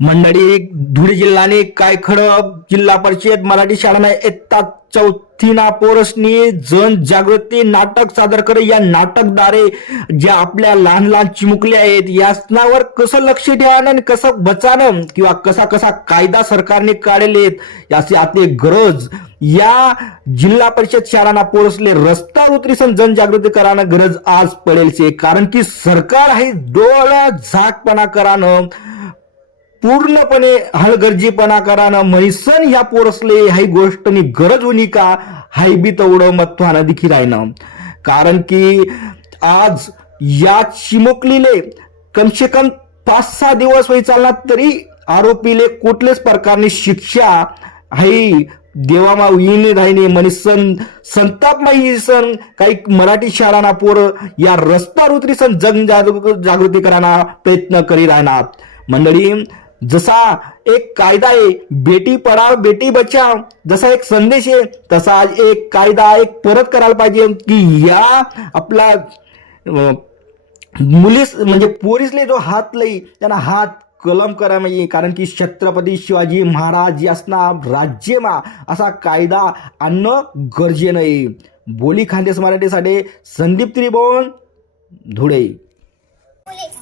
मंडळी धुळे जिल्ह्याने काय खडक जिल्हा परिषद मराठी शाळांना इयत्ता चौथीना पोरसनी जन जागृती नाटक सादर करे या नाटकद्वारे ज्या आपल्या लहान लहान चिमुकल्या आहेत यासनावर कसं लक्ष ठेवानं आणि कसं बचानं किंवा कसा कसा कायदा सरकारने काढलेत याची आपली गरज. या जिल्हा परिषद शाळांना पोरसले रस्ता उतरीसन जनजागृती करानं गरज आज पडेल कारण की सरकार आहे डोळा झाकपणा करानं. पूर्णपणे हळगर्जीपणा करानं म्हैसन ह्या पोरसले ह्याही गोष्टनी गरज होणी का? हाय बी तेवढं महत्वानं देखील आहे कारण की आज या चिमुकलीले कमसे कम पाच सहा दिवस होई चालणार तरी आरोपीले कुठल्याच प्रकारने शिक्षा हाई देवामा येणे राहिणे मनीसन संताप माही सण काही मराठी शाळांना पोर या रस्त्यावर उतरी सण जग जागृती करायला प्रयत्न करी राहणार. मंडळी जसा एक कायदा आहे बेटी पढाव बेटी बचाव जसा एक संदेश आहे तसा आज एक कायदा एक परत करायला पाहिजे. की या आपला मुलीस म्हणजे पोरीसले जो हात लई त्यांना हात कलम करा म्हणजे कारण की छत्रपती शिवाजी महाराज असणार राज्यमा असा कायदा आणणं गरजेनं आहे. बोली खानदेश मराठीसाठी संदीप त्रिभुवन धुळे. पोलीस